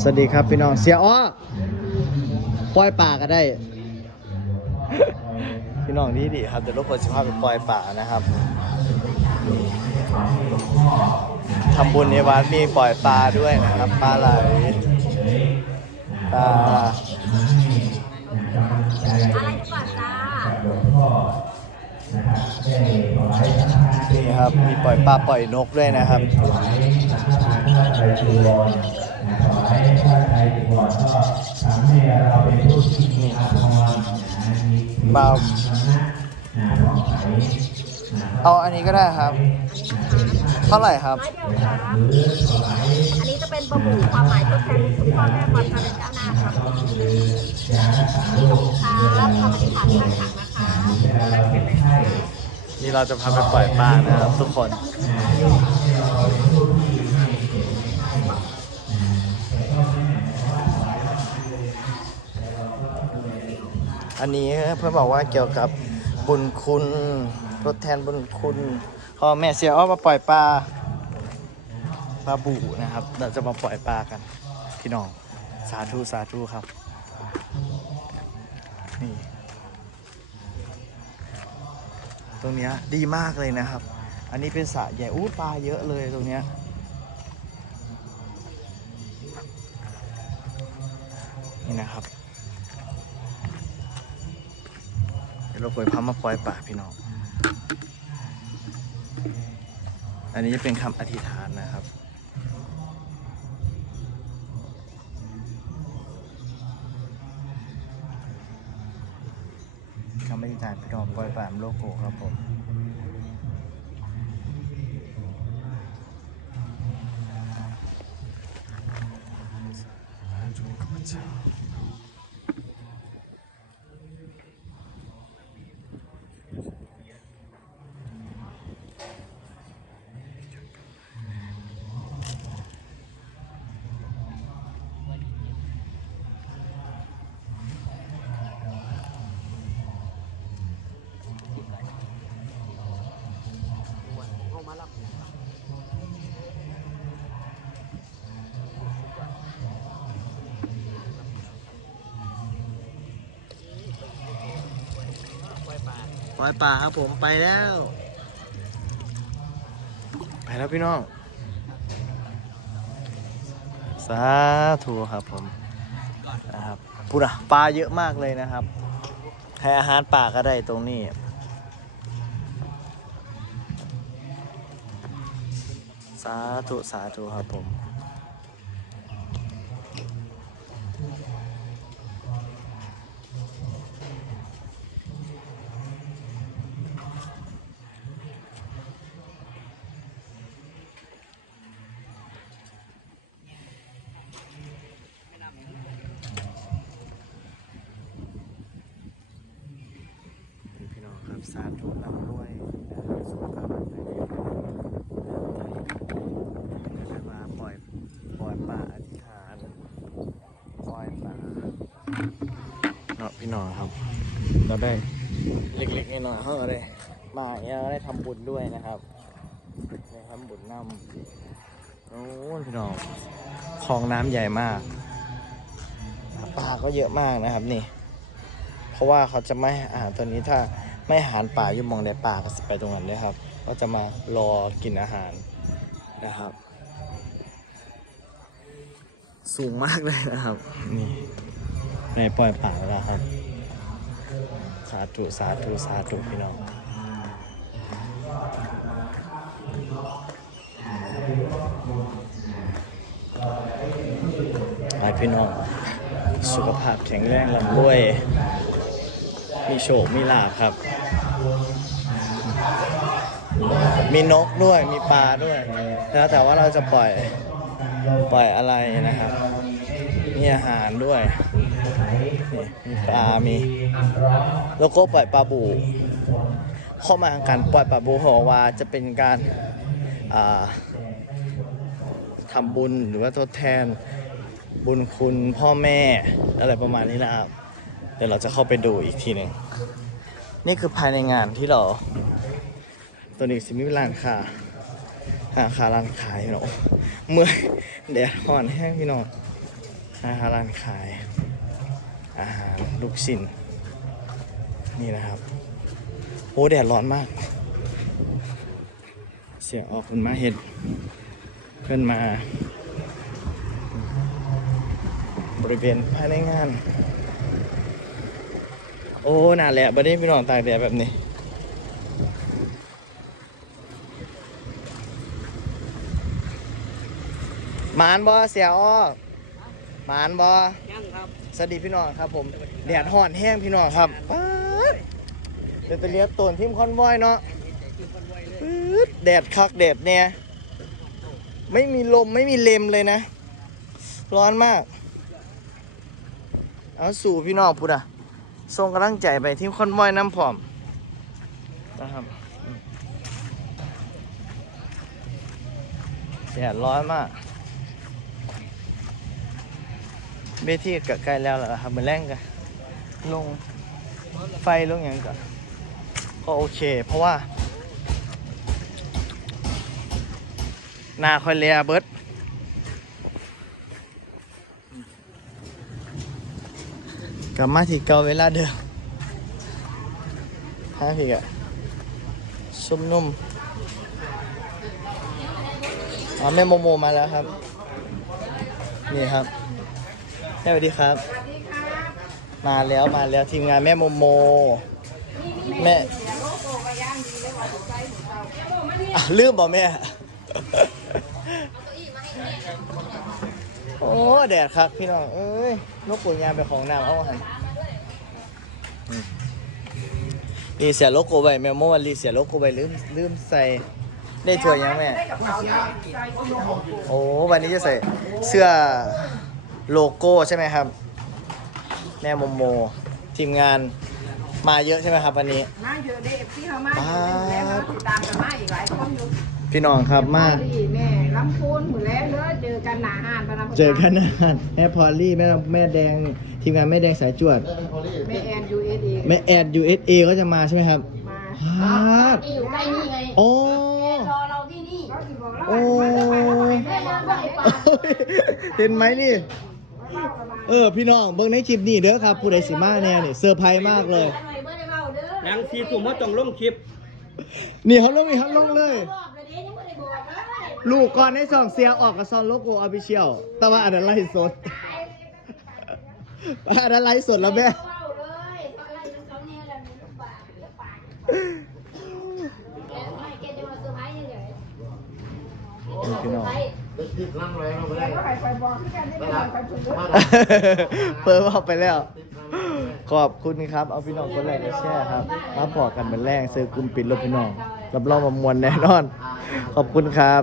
สวัสดีครับพี่น้องเสียอ้อปล่อยป่าก็ได้ พี่น้องนี่ดีครับเดี๋ยวรบกวนสิภาพไปปล่อยป่านะครับทำบุญในวัดมีปล่อยปลาด้วยนะครับปลาไหลปลาอะไรดีกว่าจ้านี่ครับมีปล่อยปลาปล่อยนกด้วยนะครับ นี่ปลาเอาอันนี้ก็ได้ครับ เท่าไหร่ครับร้อยเดียวจ้าอันนี้จะเป็นปลาบูความหมายทดแทนคุณพ่อแม่ความเจริญก้าวหน้าครับครับทำอธิษฐานที่ถังนะคะนี่เราจะพาไปปล่อยปลานะครับทุกคน อันนี้เพื่อนบอกว่าเกี่ยวกับบุญคุณทดแทนบุญคุณพ่อแม่เสียอ้อมาปล่อยปลาปลาบูนะครับ เราจะมาปล่อยปลากันพี่น้องสาธุสาธุครับนี่ตรงนี้ดีมากเลยนะครับ อันนี้เป็นสระใหญ่อู้ปลาเยอะเลยตรงนี้นี่นะครับ เราเคยพามมาปล่อยป่าพี่น้อง อันนี้เป็นคำอธิษฐานนะครับคำอธิษฐานพี่น้องปล่อยป่ามโลโก้ครับผม ปล่อยป่าครับผมไปแล้ว ไปแล้วพี่น้อง สาธุครับผมนะครับพูดอะปลาเยอะมากเลยนะครับให้อาหารป่าก็ได้ตรงนี้สาธุสาธุครับผม พี่น้องครับสาธุลำด้วยนะครับสุขภาพร่างกายแข็งแรงนะครับมาปล่อยปล่อยป่าอธิษฐานปล่อยป่าเนาะพี่น้องครับ เราได้เล็กๆน้อยๆเขาก็ได้มาอย่างเงี้ยได้ทำบุญด้วยนะครับได้ทำบุญนำโอ้ยพี่น้องคลองน้ำใหญ่มากปลาก็เยอะมากนะครับนี่ เพราะว่าเขาจะไม่ให้อาหารตัวนี้ถ้า ไม่อาหารป่าอยู่มองในป่าก็จะไปตรงนั้นเลยครับ ก็จะมารอกินอาหารนะครับ สูงมากเลยนะครับ นี่ในปล่อยป่าแล้วครับ สาธุสาธุสาธุพี่น้องไปพี่น้อง สุขภาพแข็งแรงลำด้วย มีโชค มีลาบครับ มีนกด้วย มีปลาด้วย แล้วแต่ว่าเราจะปล่อย ปล่อยอะไรนะครับ มีอาหารด้วย มีปลา มี แล้วก็ปล่อยปลาบูเข้ามาการปล่อยปลาบูเขอว่าจะเป็นการาทำบุญหรือว่าทดแทนบุญคุณพ่อแม่อะไรประมาณนี้นะครับ ดี๋ยวเราจะเข้าไปดูอีกทีหนึ่งนี่คือภายในงานที่เรา ตัวนี้สิมีร้านค้าร้านค้าร้านขายพี่น้องเมื่อยแดดร้อนแห้งพี่น้องนะครับร้านขาย อาหารลูกชิ้นนี่นะครับโอ้แดดร้อนมาก เสียงออกคุณมาเห็ดเพื่อนมา บริเวณภายในงาน โอ้น่าแหละบัดนี้พี่น้องตากแดดแบบนี้หมานบอเสียอ้อหมานบอยังครับสวัสดีพี่น้องครับ ผมแดดห่อนแห้งพี่น้องครับป๊าดเดี๋ยวไปเลี้ยงตนทีมคอนวอยเนาะปื๊ดแดดคักแดดเนี่ยไม่มีลมไม่มีเลมเลยนะ ร้อนมาก เอาสู่พี่น้องพุดอะ ส่งกำลังใจไปทีมคอนวอยน้ำผอมนะครับอืมแดดร้อนมากเวทีก็ใกล้แล้วล่ะครับมันแรงกันลงไฟลงอย่างก็ก็โอเค เพราะว่า นาคอยเลียเบิด ลับมาที่เก่าเวลาเดิมฮะพี่กะซุ่มนุ่มอ๋อแม่โมโมมาแล้วครับ นี่ครับแม่สวัสดีครับ มาแล้วมาแล้วทีมงานแม่โมโม แม่อะลืมบ่แม่ โอ้ แดดครับพี่น้อง เอ้ยนกปูยางไปของน้ำเอาหันอืมนี่เสียโลโก้ไปแม่โมวันลีเสียโลโก้ไปลืมลืมใส่ได้ถ้วยยังแม่ โอ้วันนี้จะใส่เสื้อโลโก้ใช่ไหมครับ แม่โมโม ทีมงานมาเยอะใช่ไหมครับวันนี้ มาเยอะเด็กที่เขามาป๊าดแล้วก็ติดตามกันมาอีกหลายคนอยู่พี่น้องครับมาดีแม่ลำพูนหมดแล้วเลยเจอกันหนาหานปะนะเจอกันนะแม่พอลลี่แม่แม่แดงทีมงานแม่แดงสายจวด แม่แอนยูเอสเอแม่แอด USA ก็จะมาใช่ไหมครับมาฮาดที่อยู่ใกล้นี่ไงโอ้ รอเราที่นี่ก็สิบอกแล้วโอ้ว่าจะไปแล้วไปแม่มาไปป่าเห็นไหมนี่ เออ พี่น้องเบิ่งในคลิปนี้เด้อครับผู้ใดสิมาแน่นี่เซอร์ไพรส์มากเลยหน่อยเมื่อได้เบาเด้อยังทีถุ่มว่าต้องลงคลิป นี่เขาลงนี่เขาลงเลยบอก ลยลูกก่อนให้สองเสียออกกับซอนโลโก้ออฟฟิเชียลแต่ว่าอันนั้นไล่สด อันนั้นไล่สดแล้วแม่เบาเลยเพราะอะไรมันเขาเนี่ยแหละมีลูกปากเลือกปากแกไม่แกจะมาเซอร์ไพรส์ยังไงพี่น้องแล้วก็ใครไปบอกที่กันได้ไปไปถึงเพิ่มเอาไปแล้ว ขอบคุณครับ เอาพี่น้องคนแรกมาแชร์ครับมาพอกันเหมือนแรงซื้อกลุ่มปิดรถพี่น้อง รับรองมามวลแน่นอน ขอบคุณครับ